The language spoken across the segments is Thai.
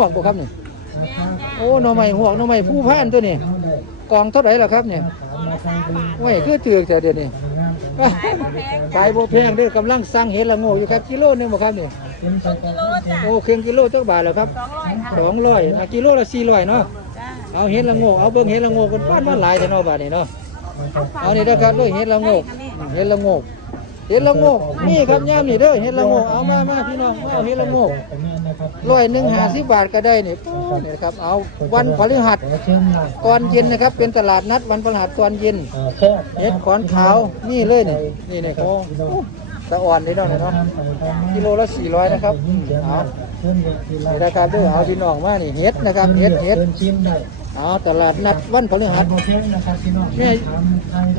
วกบ่ครับนี่โอ้หน่อไม้หวกหน่อไม้ผู้พานตัวนี้กองเท่าไหร่ล่ะครับเนี่ยโอ้ยคือถือกแต่เดี๋ยวนี้ขายบ่แพงเด้อกำลังสั่งเห็ดละโงกอยู่ครับกิโลหนึงบ่ครับนี่กิโลจ้ะโอ้เครื่องกิโลจักบาทแล้วครับสองร้อยค่ะ200อะกิโลละ400เนาะจ้าเอาเห็ดละโงกเอาเบิ่งเห็ดละโงกกันบ้านมาหลายแต่เนาะบาดนี้เนาะเอานี่เด้อครับเด้อเห็ดละโงกเห็ดละโงก เห็ดละโงกนี่ครับยามนี่เด้อเห็ดละโงกเอามามาพี่น้องมาเอาเห็ดละโงกร้อยหนึ่งห้าสิบบาทก็ได้นี่ปู๊นี่นะครับเอาวันพฤหัสก่อนเย็นนะครับ เป็นตลาดนัดวันพฤหัสก่อนเย็นเห็ดขอนขาวนี่เลยนี่นี่นี่เขาตะอ่อนนี่เนาะเนาะกิโลละสี่ร้อยนะครับอืมเอา นี่นะครับเด้อเอาพี่น้องมานี่เห็ดนะครับเห็ดเห็ดเอาตลาดนัดวันพฤหัสแม่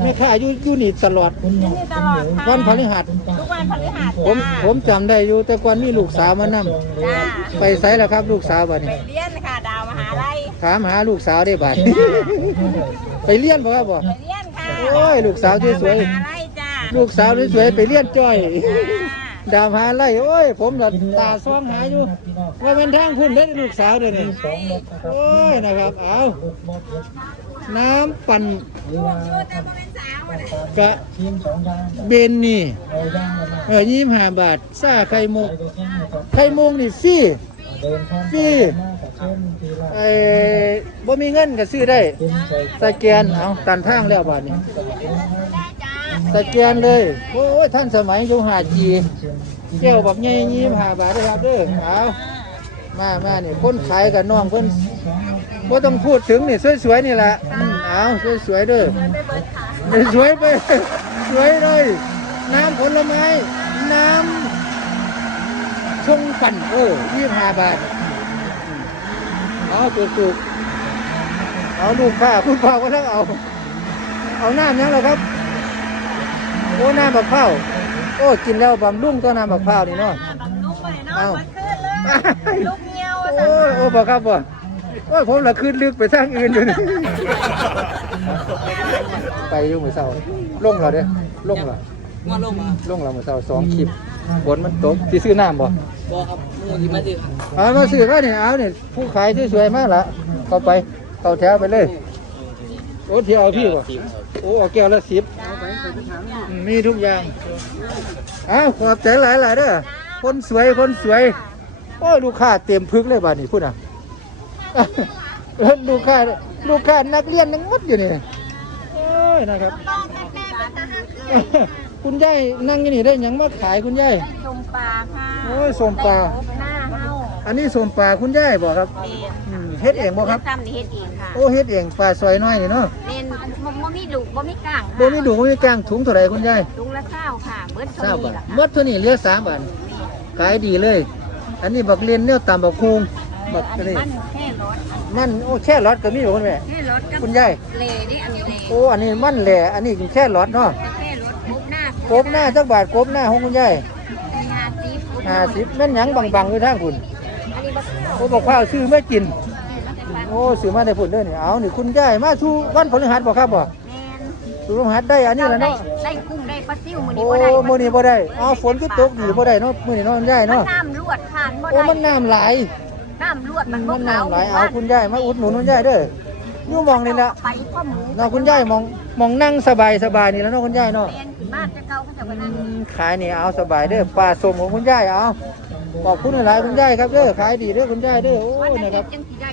แม่ค้าอยู่อยู่นี่ตลอดที่นี่ตลอดค่ะวันพฤหัสทุกวันพฤหัสผมผมจำได้อยู่แต่ก่อนมีลูกสาวมานํจ้าไปไสแล้วครับ ลูกสาวบัดไปนี้เรียนค่ะดาวมหาลัยถามหาลูกสาวได้บัดไปเรียนบ่ครับบ่ไปเรียนค่ะโอ้ยลูกสาวสวยๆดมหาลัยจ้าลูกสาวสวยๆไปเรียนจ้อยจ้า ดาวหาไล่โอ้ย ผมน่ะตาซ่องหาอยู่ ว่าเป็นทางพุ่นได้อลูกสาวเดี๋ยวนี้โอ้ยนะครับเอาน้ำปั่นกะเบนนี่เออยี่ห้าบาทซาไข่มุกไข่มุกนี่ฟรีฟรีไอ้บ่มีเงินก็ซื้อได้สแกนเอาตันทางแล้วบาทนี้ สแกนเลย โอ้ยท่านสมัยยู่หาจีแก้วแบบใหญ่ยี่ห้าบาทเด้ครับเด้อเอามามานี่คนขายกับน้องเพิ่นบ่ต้องพูดถึงนี่สวยๆนี่แหละอืมเอาสวยๆเด้อไม่เบิดค่ะสวยไปสวยเลย น้ำผลไม้ น้ำชงปั่นเออยี่ห้าบาทเอาสุกๆเอาลูกค้าพูดพาก็ต้องเอา เอาน้ำยังเหรอครับ อ้น้ำบักเผาวโอ้กินแล้วบำรุงตัวน้ำบักเผาวนี่เนาะบำรุงไปเนาะเอ้ามันขึ้นเลยลูกเงี้ยวโอ้ยโอ้บอกครับบ่โอ้ยผมละคืนลึกไปทางอื่นอยู่นี่ไปอยู่มื้อเช้าลงแล้วเด้ลงแล้วมาลงมาลงแล้วมื้อเช้าสองคลิปฝนมันตกสิซื้อน้ำบ่บอกครับมูที่มาสิเอามาซื้อมานี่เอานี่ผู้ขายที่สวยมากละเข้าไปเข้าแถวไปเลยโอ้ที่เอาพี่บ่โอ้เอาแก้วละสิบอื มมีทุกอย่างเอาขอบใจหลายหลายๆเด้อคนสวยคนสวย โอ้ยลูกค้าเต็มพึกเลยบ้านนี้พูดอะลูกค้าลูกค้านักเรียนนังมดอยู่นี่โอ้ยนะครับ คุณยายนั่งอยู่นี่ได้หยังมาขายคุณยายชมปลาค่ะโอ้ยส้มปลาโอ้หน้าเฮาอันนี้สมปลาคุณยายบอกครับเรียนอืมเฮ็ดเองบ่ครับทำนี่เฮ็ดเองค่ะโอ้เฮ็ดเองปลาซอยน้อยนี่เนาะเรี ยนบ่บ่มีลูกบ่มีกลางบ่มีดูบ่มีกลางถุงเท่าไหร่คุณยายลุงละข้าวค่ะเบิดทราเท่าบนี้บ่ล่ะหมดเท่านี้เหลือ3บาทขายดีเลย อันนี้บักเรียนแนวตามบักฮูงบักอันนี่นี้มันแค่รถมันโอ้แค่รอดก็มีบ่คุณแม่แค่รถกับคุณยายเลนี่อันนี้เลโอ้อันนี้มันแหละอันนี้แค่รอดเนาะแค่รถปุ๊บหน้ากบหน้าจักบาทกบหน้าของคุณยายห้าสิบ50แม่นหยังบังๆอยู่ทางคุณอันนี้บักข้าวโอ้บอกข้าวซื้อไม่กิน โอ้ซื้อมาได้พุ่นเด้อนี่เอานี่คุณยายมาชูวันพฤหัสบ่ครับบ่แมนชูพฤหัสได้อันนี้แหละเนาะได้กุ้งได้ปลาซิวมื้อโอ้นี้บ่ได้มื้อนี้บ่ได้เอาฝนก็ตกดีบ่ได้เนาะมื้อนี้เนาะคุณยายมันเนาะน้ำลวดผ่านบ่โอ้ได้มันน้ำไหลายน้ำลวดมัมันนมันบ่น้ำไหลายเอาคุณยายมาอุดหนุนคุณยายเด้ออยู่หมองนี่ละไปข้อหมูเนาะคุณยายหมองหมองนั่งสบายสบายนี่แล้วเนาะคุณยายเนาะแมนบ้านจะเก่าเขาจะไปนั่งอืมขายนี่เอาสบายเด้อปลาส้มของคุณยายเอา ขอบคุณหลายๆคุณยายครับเด้อขายดีเด้อคุณยายเด้อโอ้วันยนี้นะครับจังสิได้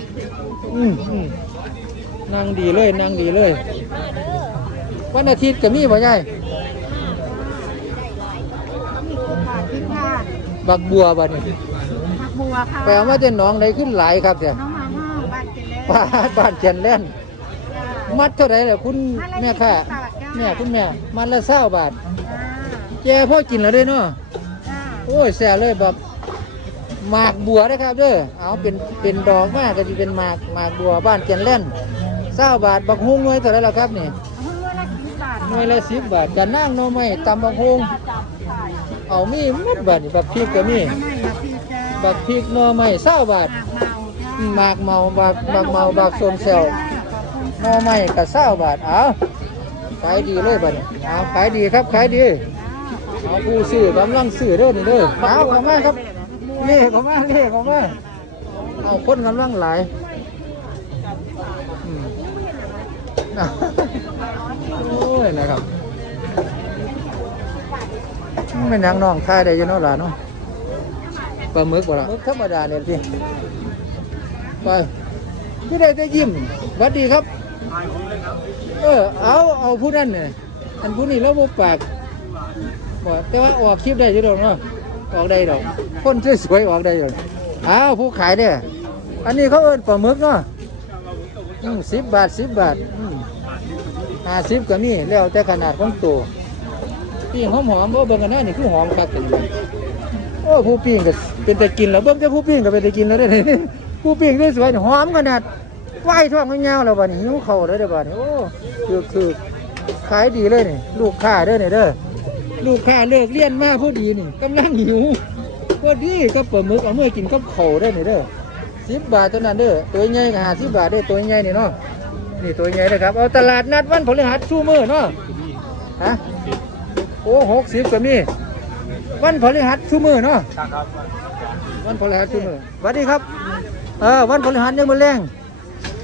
อืมอืมนั่งดีเลยนั่งดีเลย วันอาทิตย์ก็มีบ่ยายขึ้นค่ะบักบัวบัดนี้ผักบัวค่ะไปเอามาแต่หนองได้ขึ้นหลายครับเจ้ะน้องมาห้าบ้านกินแล้วปลาบ้านเจียนแล่นมัดเท่าไหร่ล่ะคุณแม่ค้าแม่คุณแม่มัดละเศร้าบาทแกพ่อกินแล้วเด้เนาะโอ้ยแซ่เลยแบบ หมากบัวนะครับเด้อเอาเป็นเป็นดอกมากก็จะเป็นหมากหมากบัวบ้านเจียนแล่นเศร้าบาทบักฮุ้งหน่วยเท่าไหร่ล่ะครับนี่หน่วยละสิบบาทจะนั่งหน่อไม้ตำบักฮุ้งเอามีหมัดบาทนี่บักพริกก็มีบักพริกหน่อไม้เศร้าบาทหมากเมาบากบากเมาบากโซนเซลหน่อไม้กับเศร้าบาทเอาขายดีเลยบัดนี้เอาขายดีครับขายดีเอาผู้ซื้อกำลังซื้อเด้อนี่เด้อเอาเข้ามาครับ เล่เขามาเล่เขามาเอาคนกำลังหลายอืมน่ะโอ้ยนะครับมันเป็นหยังน้องทายได้อยังน้อหลานเนาะปลาหมึกบ่ล่ะหมึกธรรมดาเนี่ยพี่ไปที่ได้แต่ยิ้มหวัดดีครับ เออ เอาเอาผู้นั้นเนี่ยอันผู้นี้แล้วบ่ปากบ่แต่ว่าออกคลิปได้อยู่ดอกเนาะ ออกได้ดอกคนสวยๆออกได้ดอกอ้าวผู้ขายเนี่ยอันนี้เขาเอิ้นปลาหมึกเนาะสิบบาทสิบบาทห้าสิบก็มีแล้วแต่ขนาดของตัวปิ้งหอมหอมเบิ่งกันหน้านี่คือหอมคักกันเลยโอ้ผู้ปิ้งก็เป็นแต่กินแล้วเบิ่งแต่ผู้ปิ้งก็เป็นแต่กินแล้วเด้อผู้ปิ้งสวยหอมขนาดไหวท้องยาวแล้วบัดนี้หิวเข้าแล้วเด้อบัดนี้โอ้คือคือขายดีเลยนี่ลูกค้าเด้อนี่ยเด้อ ลูกค้าเลิกเรียนมาพอดีนี่กำลังหิวพอดีก็เปลาหมึกเอาเมื่อกินกับข้าได้นี่เด้อสิบบาทเท่านั้นเด้อตัวใหญ่ก็หาสิบบาทเด้อตัวใหญ่นี่เนาะนี่ตัวใหญ่นะครับเอาตลาดนัดวันพฤหัสสู้มือเนาะฮะโอ้หกสิบก็มีวันพฤหัสสู้มือเนาะวันพฤหัสทุกมื้อสวัสดีครับเออวันพฤหัสเนี่ยมือแรง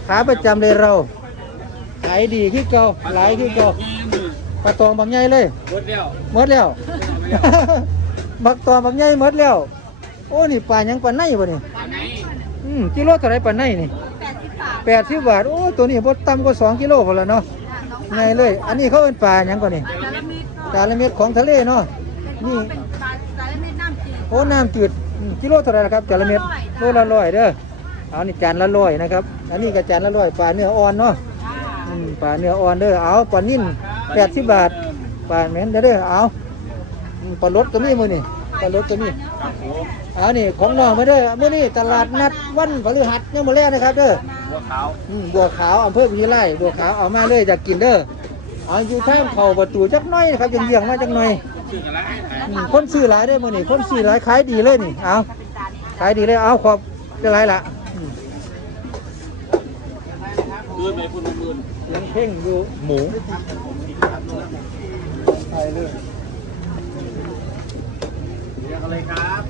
ขาประจำเลยเราขายดีขึ้นเก่าหลายขึ้นเก่า ปลาตองบางใหญ่เลยหมดแล้วหมดแล้ว บักตองบางใหญ่หมดแล้ว โอ้นี่ปลาหยังปลาในบ่นี่อืมกิโลเท่าไหรปลาในนี่แปดสิบบาท โอ้ตัวนี้บ่ต่ำกว่าสองกิโลพอแล้วเนาะไงเลย อันนี้เขาเป็นปลาหยังก่อนนี่จาระมิดจาระเม็ดของทะเลเนาะนี่เป็นปลาจาระมิดน้ำจืดโอ้น้ำจืดอืมกิโลเท่าไหรล่ะครับจานละเม็ดโลละร้อยเด้อเอานี่จานละร้อยนะครับ อันนี้ก็จานละร้อยปลาเนื้ออ่อนเนาะอืมปลาเนื้ออ่อนเด้อเอาปลานิ่น แปดสิบบาทปลาเหม็นเด้อเด้อเอาอืมปลารสก็มีมือนี่ปลารสก็มีเอานี่ของน้องมาเด้อมื้อนี้ตลาดนัดวันพฤหัสเนี่ยมาแล้วนะครับเด้อ บัวขาวอืมบัวขาวอำเภอพิไลบัวขาวเอามาเลยอยากกินเด้อเอาอยู่ทางเข้าประตูจักหน้อยนะครับยังเยี่ยงๆมาจักหน่อยชื่ออะไรอืมคนซื้อหลายเด้อมื้อนี้คนซื้อหลายขายดีเลยนี่เอาขายดีเลยเอาขอบได้ไรล่ะอืมคืนไปคุณมื่นเสี ยงเพ่งอยู่หมูไปเลยเรียกอะไรครับ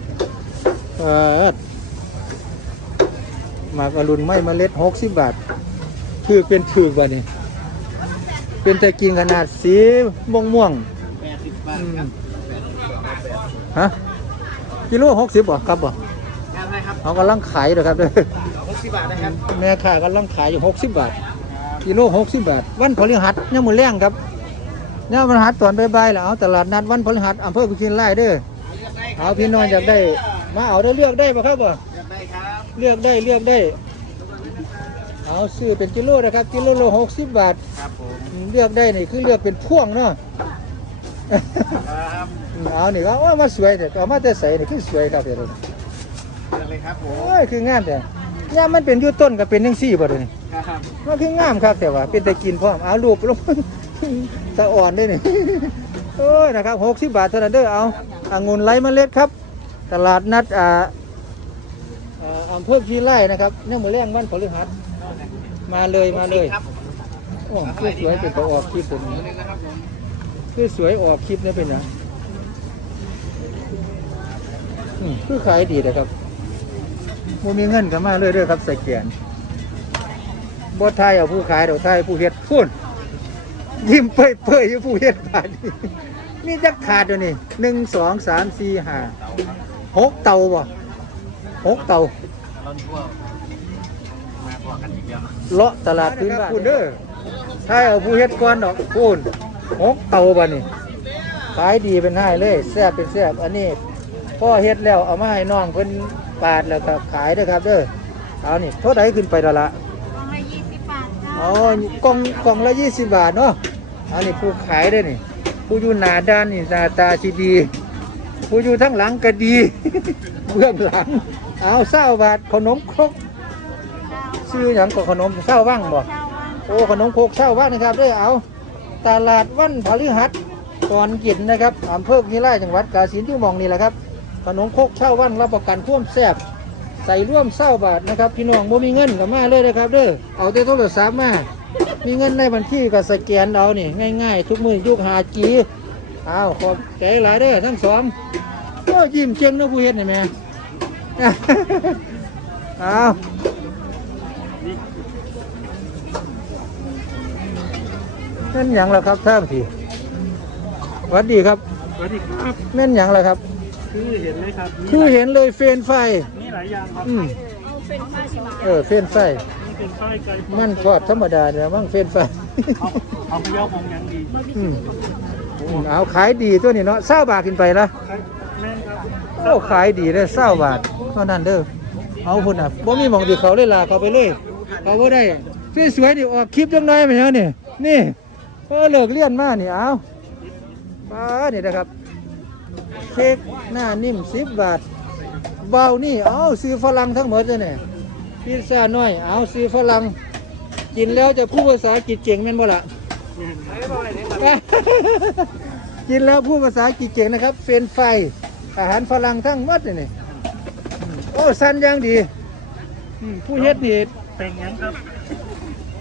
เออหมากอรุณไม่เมล็ดหกสิบบาท คือเป็นถือบ่นี่เป็นแต่กินขนาดสีม่วงม่วงแปดสิบบาๆทอืมครับฮะกิโลหกสิบบ่ครับบ่งานอะไรครับเขากำลังขายเลยครับเด้อหกสิบบาทนะครับแม่ค้ากำลังขายอยู่หกสิบบาท กิโลหกสิบบาท วันพฤหัสเนี่ยามมือแรงครับเนี่ยามวันพฤหัสตอนบ่ายๆแล้วเอาตลาดนัดวันพฤหัสอำเภอกุชินไล่เด้อเอาพี่น้องอยากได้ มาเอาได้อเลือกได้ป่ะครับบ่เรียกได้ครับเลือกได้เลือกได้ เอาซื้อเป็นกิโลนะครับกิโลละหกสิบบาทครับผมอืมเลือกได้นี่คือเลือกเป็นพ่วงเนาะครับอืมเอานี่ก็ว่ามาสวยแต่เอามาแต่ใส่นี่คือสวยครับเดี๋ยวนี้เรียกเลยครับผมโอ้ยคืองามแต่ย่ามมันเป็นอยูต้นก็เป็นจังซี่บ่เดี๋ยวนี้ครับมันคืองามครับแต่ว่า เป็นแต่กินพร้อมเอารูปลงตะอ่อนด้วยนี่ โอ้ยนะครับหกสิบบาทเท่านั้นเด้อเอาองุ่นไร้เมล็ดครับ ตลาดนัดอ่าอ่าอำเภอพีไร่นะครับเนี่ยมือแรงวันพฤหัสมาเลยมาเลยครับโอ้คือสวยเป็นตัวออกคลิปตัวนี้หนึ่งนะครับผมคือสวยออกคลิปเนี่ยเป็นหยังอืมคือขายดีนะครับ บ่มีเงินก็มาเลยเด้อครับใส่แกนบ่ทายเอาผู้ขายดอกทายผู้เฮ็ดพูนยิ้มเปื่อยเปื่อยู่ผู้เฮ็ดบาดนี้มีจักขาดอยู่นี่หนึ่งสองสามสี่ห้าหกเตาบ่หกเตาเลาะตลาดพื้นบ้านพูนเด้อทายเอาผู้เฮ็ดก่อนดอกพูนหกเตาบ่นี่ขายดีเป็นให้เลยแซ่บเป็นแซ่บอันนี้ พ่อเฮ็ดแล้วเอามาให้น้องเพิ่นปาดแล้วก็ขายเด้อครับเด้อเอานี่เท่าใดขึ้นไปและละกล่องละยี่สิบบาทจ้าอ๋อกล่องกล่องละยี่สิบบาทเนาะอันนี้ผู้ขายได้อนี่ ผู้อยู่หน้าด้านนี่หน้าตาชีดี ผู้อยู่ทั้งหลังก็ดี เบื้องหลัง เอาเศร้าบาทขนมครกซื้ออย่างก็ขนมเศร้าว่างบ่เจ้าว่าโอ้ขนมโคกเศร้าว่างนะครับเด้วยเอาตลาดวันพฤหัสตอนเย็นนะครับอำเภอพิไลจังหวัดกาฬสินธุ์ที่มองนี่แหละครับ ขนมโคกเช่าวันรับประกันพ่วมแซ่บใส่ร่วมเศร้าบาทนะครับ พี่น้องบ่มีเงินก็มาเลยนะครับเด้อเอาแต่โทรศัพท์มา มีเงินในบัญชีก็สแกนเอานี่ง่ายๆ ทุกมือยุคหาจีเอาขอบใจหลายเด้อทั้งสองก็ยิ้มเจงเนาะผู้เฮ็ดนี่แม่เอาแม่นหยังล่ะครับท่านพี่สวัสดีครับสวัสดีครับแม่นหยังล่ะครับ คือเห็นไหมครับคือเห็นเลยเฟรนไฟ มีหลายอย่างครับอืมเอาเป็นผ้าชิมาเออเฟรนไฟ นี่เป็นป้ายไกลมันทอดธรรมดาเนี่ยมั่งเฟรนไฟ เอาเอาพะเยาของยังดีอืมอืมเอาขายดีตัวนี้เนาะเศร้าบาทขึ้นไปละแม่นครับโอ้ขายดีเลยเศร้าบาทเท่านั้นเด้อเอาพุ่นอะบ่มีหมองที่เขาเลยลาเขาไปเลยเขาบ่ได้สวยๆนี่ออกคลิปจังหน่อยไหมเนาะนี่นี่เออเลิกเรียนมานี่เอาป้านี่นะครับ เค้กหน้านิ่ม10บาทเบานี่เอาซื้อฝรั่งทั้งหมดเลยเนี่ยพิซซ่าน้อย เอาซื้อฝรั่งกินแล้วจะพูดภาษาอังกฤษเก่งแม่นบ่ล่ะกินแล้วพูดภาษาอังกฤษเก่งนะครับ เฟรนช์ฟรายอาหารฝรั่งทั้งหมดเลยนี่อืมโอ้สันอย่างดีอืมผู้เฮ็ดนี่เต็งยังครับ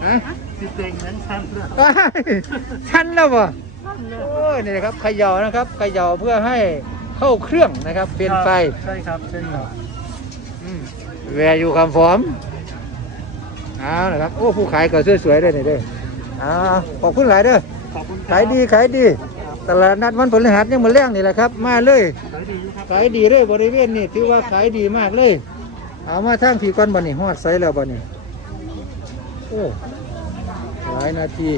ฮะสิเต็งยังสั้นด้วยอ้ายชันแล้วบ่โอ้ยนี่นะครับเขย่านะครับเขย่าเพื่อให้ เข้าเครื่องนะครับเฟรนช์ฟรายใช่ครับใช่ครับแวร์อยู่คำฟอมเอานะครับ โอ้ผู้ขายก็สวยๆด้วยนี่เด้อเอาขอบคุณหลายเด้อขอบคุณครับขายดีขายดีตลาดนัดวันพฤหัสยังมาแรงนี่แหละครับ มาเลยขายดีอยู่ครับขายดีเลยบริเวณนี้ถือว่าขายดีมากเลย เอามาทางผีก้อนบ่นี่ฮอดไซแล้วบ่นี่โอ้หลายนาที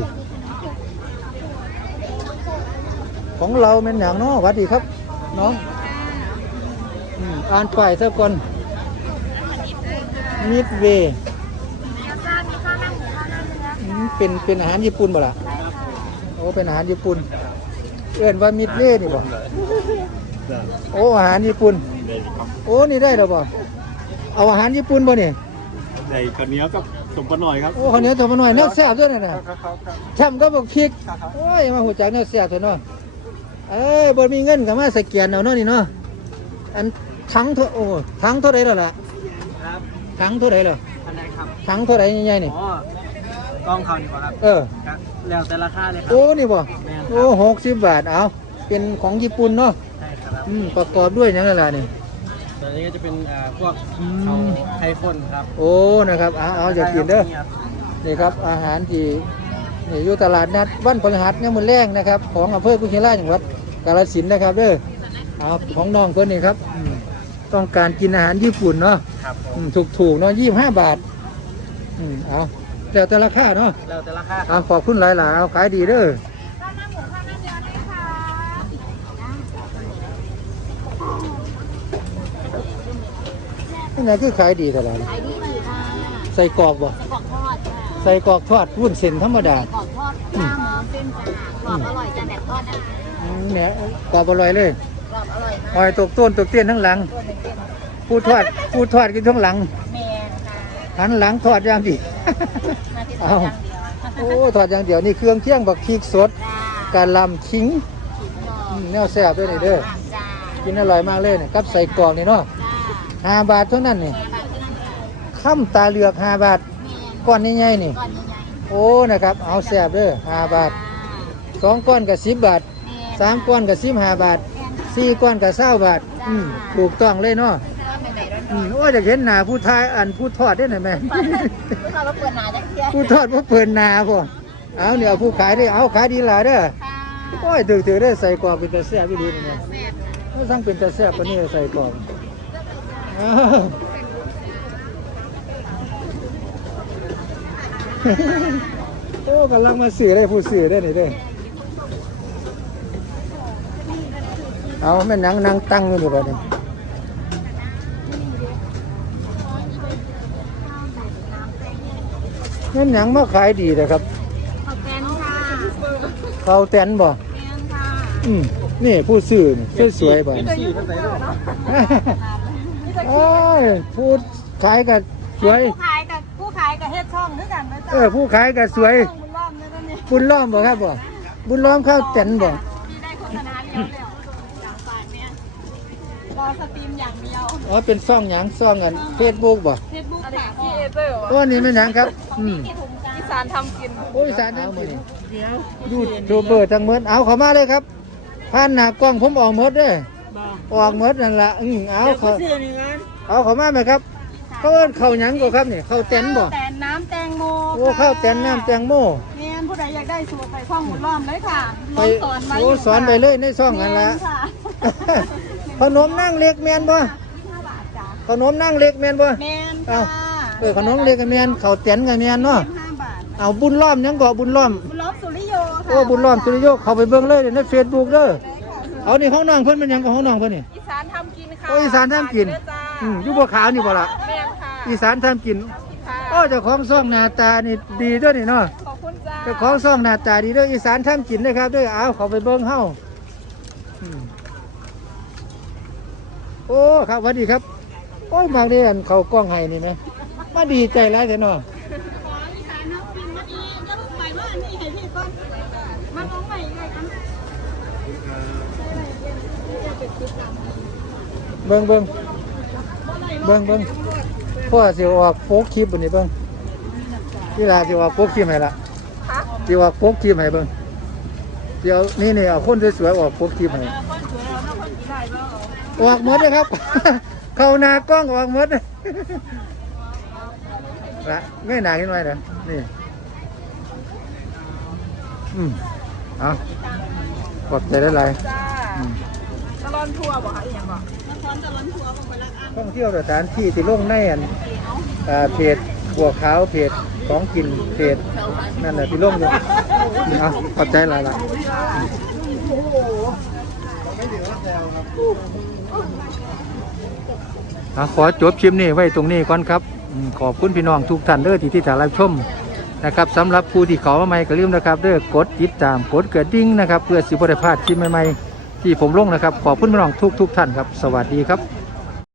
ของเราเป็นอย่างเน้อหวัดดีครับ น้องอืมอ่านป้ายซะก่อนมิดเวย์แล้วก็มีข้าวหน้าหมูข้าวหน้าเนื้อเป็นเป็นอาหารญี่ปุ่นบ่ล่ะโอ้เป็นอาหารญี่ปุ่น เอื้อนว่ามิดเวย์นี่บ่โอ้อาหารญี่ปุ่น โอ้นี่ได้แล้วบ่เอาอาหารญี่ปุ่นบ่นี่ใหญ่กันนี้กับสมปหน่อยครับโอ้ข้าวเหนียวตัวมาหน่อยเนื้อแซ่บด้วยนี่นะครับครับครับทำก็บอกพริกโอ้ยมาหูจักเนื้อแซ่บตัวเนาะ เอ้ยบ่มีเงินก็มาสแกนเอาเนาะนี่เนาะอันถังเท่าโอ้ถังเท่าไหร่แล้วล่ะครับถังเท่าไหร่แล้วอันไหนครับถังเท่าไหร่ใหญ่ๆนี่อ๋อกล้องเขาดีกว่าครับเออแล้วแต่ราคาเลยครัโอ้นี่บ่แม่นคโอ้รับหกสิบบาทเอาเป็นของญี่ปุ่นเนาะใช่ครับอืมประกอบด้วยหยังไงล่ะนี่ ตัวนี้ก็จะเป็นอ่าพวกอืเขามไข่ข้นครับโอ้นะครับเอาเอาอย่ากินเด้อนี่ครับอาหารที่ นี่อยู่ตลาดนัดวันพฤหัสเนี่ยามมือแรงนะครับ ของอำเภอกุชินารายจังหวัดกาฬสินธุ์นะครับเด้อเอาของน้องเพิ่นนี่ครับอืมต้องการกินอาหารญี่ปุ่นเนาะครับผมถูกถูกๆเนาะยี่ห้าบาทอืมเอาแล้วแต่ราคาเนาะแล้วแต่ราคาเอาขอบคุณหลายๆเอาขายดีเด้อข้าวหน้าหมูข้าวหน้าเนื้อเลยค่ะนี่ไงคือขายดีตลาดขายดีดีค่ะใส่กรอกบ่กรอบทอดค่ะ ใส่กรอกทอดวุ้นเส้นธรรมดา กรอบทอดหน้าหมูเส้นจ้ากรอบอร่อยจะแบบทอดได้อืมแหมกรอบอร่อยเลยกรอบอร่อยมากหอยตกต้นตกเตี้ยนทั้งหลัง ตัวหนึ่งเป็นผู้ทอดผู้ทอดกินทั้งหลัง แมนค่ะหันหลังทอดอย่างดี มาที่สเอาองอย่างเดียวโอ้ทอดอย่างเดียวนี่เครื่องเคียงบักพริกสดจ้ากะหล่ำขิงขิงกรออืบมแนวแซ่บด้วยนี่เด้อจ้ากินอร่อยมากเลยนี่กับใส่กรอกนี่เนาะจ้าห้าบาทเท่านั้นนี่แม่บาทที่นั่นจ้าข้ามตาเหลือกห้าบาทแม่ ก้อนใหญ่ๆนี่ก่อนใหญ่โอ้นะครับ เอาแซ่บเด้อห้าๆบาทสองก้อนกับสิบบาทแม่สามก้อนกับสิบห้าบาทสี่ก้อนกับเศร้าบาท อืมถูกต้องเลยเนาะก็เป็นไหนร้อนอืมโอ้ยอยากเห็นหน้าผู้ทายอันผู้ทอดได้หน่อยไหมๆลูกค้าเราเปิดหนาจังเทียผู้ทอดผู้เปิดหนาพ่เอาเนี่ยเอาผู้ขายได้เอาขายดีหลายเด้อค่ะโอ้ยถือถือได้ใส่กรอบเป็นตาแซ่บพี่ดีนี่เนี่ยแม่ถ้าสั่งเป็นตาแซ่บปานนี้ใส่กรอบอ้าว โอ้กำลังมาสื่อได้ผู้สื่อได้นี่เด้อเอาแม่นางนางตั้งอยู่นี่บ่เนี่ยแม่นหยังมาขายดีนะครับขอบแกนค่ะเขาแตนบ่แกนค่ะอืมนี่ผู้สื่อนี่สวยๆบ่สี่พันใส่ด้วยโอ้ยผู้ขายก็สวย เออผู้ขายก็สวยช่องบุญรอมเลยตอนนี้บุญล้อมบ่ครับบ่บุญล้อมข้าวแตนบ่ที่ได้โฆษณาเร็วเร็วอย่างฝ่ายเนี้ยรอสตรีมอย่างเดียวอ๋อเป็นซ่องหยังซ่องกัน Facebook บ่เฟซบุ๊กค่ะที่เอเบอร์โอ้นี่แม่นหยังครับอืมที่ถุงจ้าอีสานทำกินโอ้ยสารทั้งมื้อนี้ยูทูบเบอร์ทั้งหมดเอาเข้ามาเลยครับผ่านหน้ากล้องผมออกหมดเด้อออกหมดนั่นล่ะอืมเอาเขาซื้อนี่งั้นเอาเขามาไหมครับ เขาเอิ้นเขาหยังก็ครับนี่เขาแตนบ่แตนน้ำแตงโมโอ้ข้าวแตนน้ำแตงโมเนียนผู้ใดอยากได้สูตรไปข้องหมุนล้อมเลยค่ะไปน้องสอนไว้โอ้สอนไปเลยในซ่องกันละแม่ค่ะขนมนั่งเล็กแมนบ่ห้าบาทจ้ะขนมนั่งเล็กแมนบ่แมนเอ้าค่ะเออขนมเล็กกับแมนเขาแตนกับแมนเนาะห้าบาทเอาบุญล้อมหยังเกาะบุญล้อมบุญล้อมสุริโยค่ะโอ้บุญล้อมสุริโยกเข้าไปเบิ่งเลยในเฟซบุ๊กเด้อเอานี่ห้องน้องเพิ่นเป็นหยังกับห้องน้องเพิ่นนี่อีสานทำกิน ค่ะโอ้อีสานทำกินฝาเด้อจ้าอืมอยู่บัวขาวนี่บ่ล่ะแม่นค่ะอีสานทำกินค่ะโอ้เจ้าของซ่องหน้าตานี่ดีเด้วยนี่เนาะขอบคุณจ้าเจ้าของซ่องหน้าตาดีเด้ออีสานทำกินนะครับเด้อเอาเขาไปเบิ่งเฮาอืมโอ้ครับสวัสดีครับ โอ้ยมาเรียนเขากล้องให้นี่ไหมมาดีใจหลายแต่เนาะ เบิ่งเบิ่งเบิ่งเบิ่งพ่อสิออกโฟกคลิปบัดนี้เบิ่งที่ลาสิออกโฟกคลิปให้ละค่ะสิออกโฟกคลิปให้เบิ่งเดี๋ยวนี่นี่เอาคนสวยๆออกโฟกคลิปให้นสวยเราเนาะคนดีได้บ้างออกหมดเลยครับ เข้านากล้องออกหมดเลยละเงยหนาขึ้นไว้เด้อนี่ อืมเอาขอบใจได้หลยอืม ตลอนทัวร์บ่คะอีหยังบ่นครตลอนทัวร์บ่ไปรักอันท่องเที่ยวสถานที่ที่ลงในอันอ่าเพจบัวขาวเพจของกินเพจนั่นแหละที่ลงอยู่เอาขอบใจหลายละเอาขอจบคลิปนี้ไว้ตรงนี้ก่อนครับอืมขอบคุณพี่น้องทุกท่านเด้อที่ที่ถ่ายรับชมนะครับสำหรับผู้ที่เขามาใหม่ก็ลืมนะครับเด้อกดติดตามกดกระดิ่งนะครับ เพื่อสิบริพลาดคลิปใหม่ๆ ที่ผมลงนะครับ ขอบคุณพี่น้องทุกทุกท่านครับ สวัสดีครับ